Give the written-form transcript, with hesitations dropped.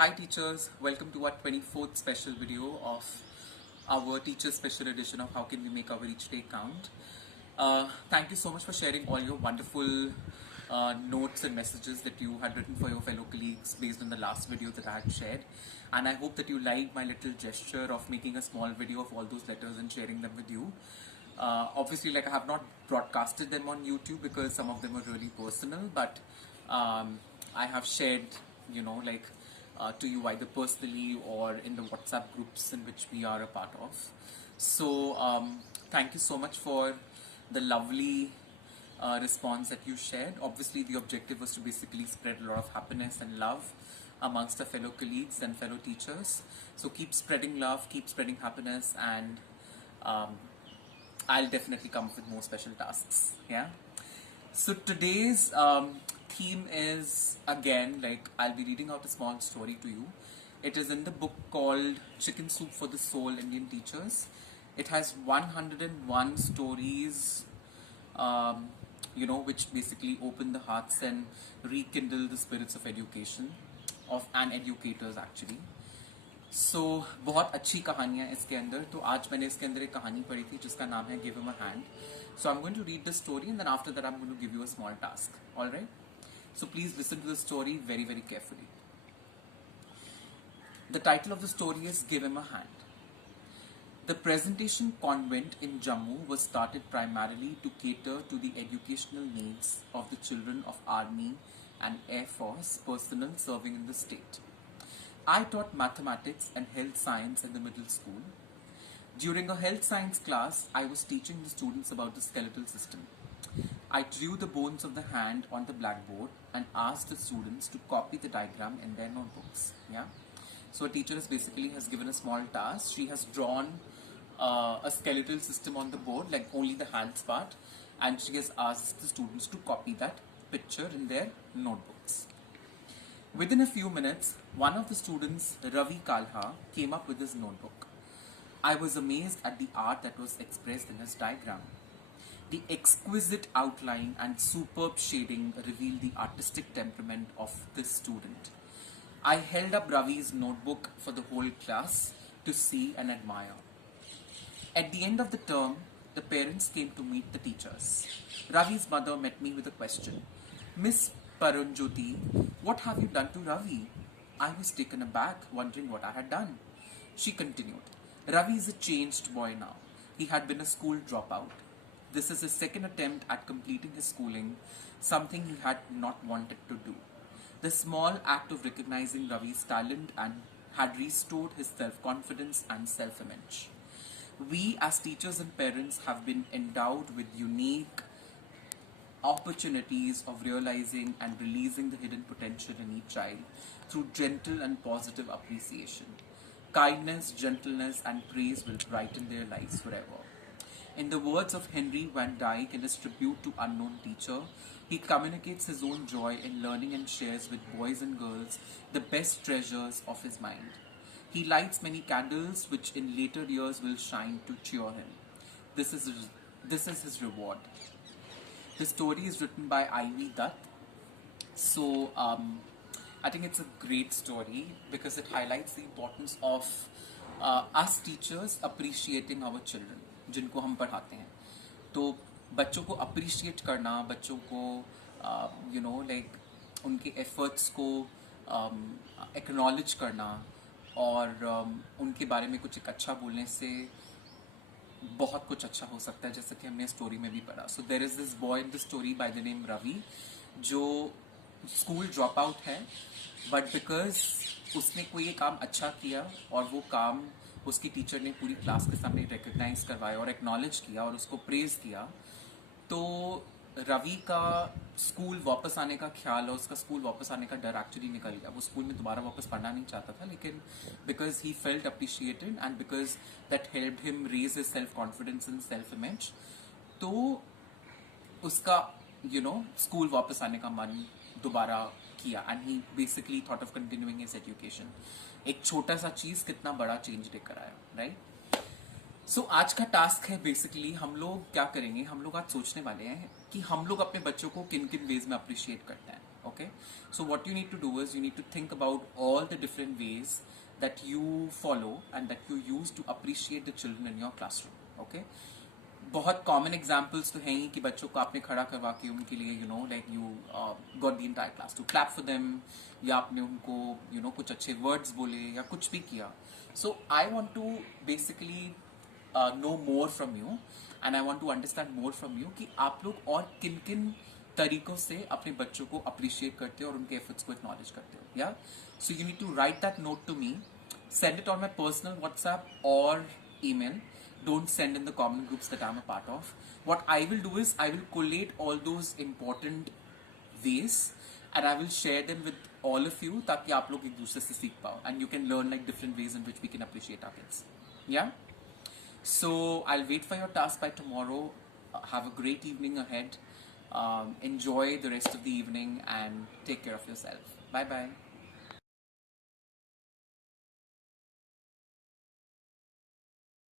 Hi teachers, welcome to our 24th special video of our teacher special edition of How Can We Make Our Each Day Count. Thank you so much for sharing all your wonderful notes and messages that you had written for your fellow colleagues based on the last video that I had shared. And I hope that you liked my little gesture of making a small video of all those letters and sharing them with you. Obviously, like I have not broadcasted them on YouTube because some of them are really personal, but I have shared, to you either personally or in the WhatsApp groups in which we are a part of. So, thank you so much for the lovely response that you shared. Obviously, the objective was to basically spread a lot of happiness and love amongst our fellow colleagues and fellow teachers. So, keep spreading love, keep spreading happiness, and I'll definitely come up with more special tasks. Yeah. So today's theme is again like I'll be reading out a small story to you. It is in the book called Chicken Soup for the Soul Indian Teachers. It has 101 stories, which basically open the hearts and rekindle the spirits of education, of and educators actually. सो बहुत अच्छी कहानियाँ इसके अंदर. तो आज मैंने इसके अंदर एक कहानी पढ़ी थी जिसका नाम है give him a hand. So I am going to read the story and then after that I am going to give you a small task. Alright, so please listen to the story very very carefully. The title of the story is Give Him a Hand. The Presentation Convent in Jammu was started primarily to cater to the educational needs of the children of Army and Air Force personnel serving in the state. I taught mathematics and health science in the middle school. During a health science class, I was teaching the students about the skeletal system. I drew the bones of the hand on the blackboard and asked the students to copy the diagram in their notebooks. Yeah. So a teacher has given a small task. She has drawn a skeletal system on the board, like only the hands part, and she has asked the students to copy that picture in their notebooks. Within a few minutes, one of the students, Ravi Kalha, came up with his notebook. I was amazed at the art that was expressed in his diagram. The exquisite outline and superb shading revealed the artistic temperament of this student. I held up Ravi's notebook for the whole class to see and admire. At the end of the term, the parents came to meet the teachers. Ravi's mother met me with a question. Miss Parunjoti, what have you done to Ravi? I was taken aback, wondering what I had done. She continued, Ravi is a changed boy now. He had been a school dropout. This is his second attempt at completing his schooling, something he had not wanted to do. The small act of recognizing Ravi's talent and had restored his self-confidence and self-image. We as teachers and parents have been endowed with unique opportunities of realizing and releasing the hidden potential in each child through gentle and positive appreciation. Kindness, gentleness, and praise will brighten their lives forever. In the words of Henry Van Dyke in his tribute to Unknown Teacher, he communicates his own joy in learning and shares with boys and girls the best treasures of his mind. He lights many candles which in later years will shine to cheer him. This is his reward. The story is written by Ivy Dutt. So I think it's a great story because it highlights the importance of us teachers appreciating our children जिनको हम पढ़ाते हैं. तो बच्चों को appreciate करना, बच्चों को उनके efforts को acknowledge करना और उनके बारे में कुछ एक अच्छा बोलने से बहुत कुछ अच्छा हो सकता है, जैसा कि हमने स्टोरी में भी पढ़ा. So there is this boy in the story by the name Ravi जो स्कूल ड्रॉप आउट है, बट बिकॉज उसने कोई काम अच्छा किया और वो काम उसकी टीचर ने पूरी क्लास के सामने रिकग्नाइज करवाया और एक्नॉलेज किया और उसको प्रेज किया, तो रवि का स्कूल वापस आने का ख्याल और उसका स्कूल वापस आने का डर एक्चुअली निकल गया. वो स्कूल में दोबारा वापस पढ़ना नहीं चाहता था, लेकिन because he felt appreciated and because that helped him raise his self confidence and self image, तो उसका स्कूल वापस आने का मन दोबारा किया and he basically thought of continuing his education. एक छोटा सा चीज़ कितना बड़ा चेंज लेकर आया, राइट? सो आज का टास्क है बेसिकली हम लोग क्या करेंगे. हम लोग आज सोचने वाले हैं कि हम लोग अपने बच्चों को किन किन वेज में अप्रिशिएट करते हैं. Okay, so what you need to do is you need to think about all the different ways that you follow and that you use to appreciate the children in your classroom. Okay, बहुत common examples तो हैं ही कि बच्चों को आपने खड़ा करवा के उनके लिए like you got the entire class to clap for them, या आपने उनको कुछ अच्छे वर्ड्स बोले या कुछ भी किया. So I want to basically know more from you and I want to understand more from you कि आप लोग और किन किन तरीकों से अपने बच्चों को अप्रिशिएट करते हो और उनके एफर्ट्स को एक्नॉलेज करते हो. या so you need to write that note to me, send it on my personal WhatsApp or email. Don't send in the common groups that I'm a part of. What I will do is I will collate all those important ways and I will share them with all of you ताकि आप लोग एक दूसरे से सीख पाओ and you can learn like different ways in which we can appreciate our kids. Yeah? So I'll wait for your task by tomorrow. Have a great evening ahead. Enjoy the rest of the evening and take care of yourself. Bye bye.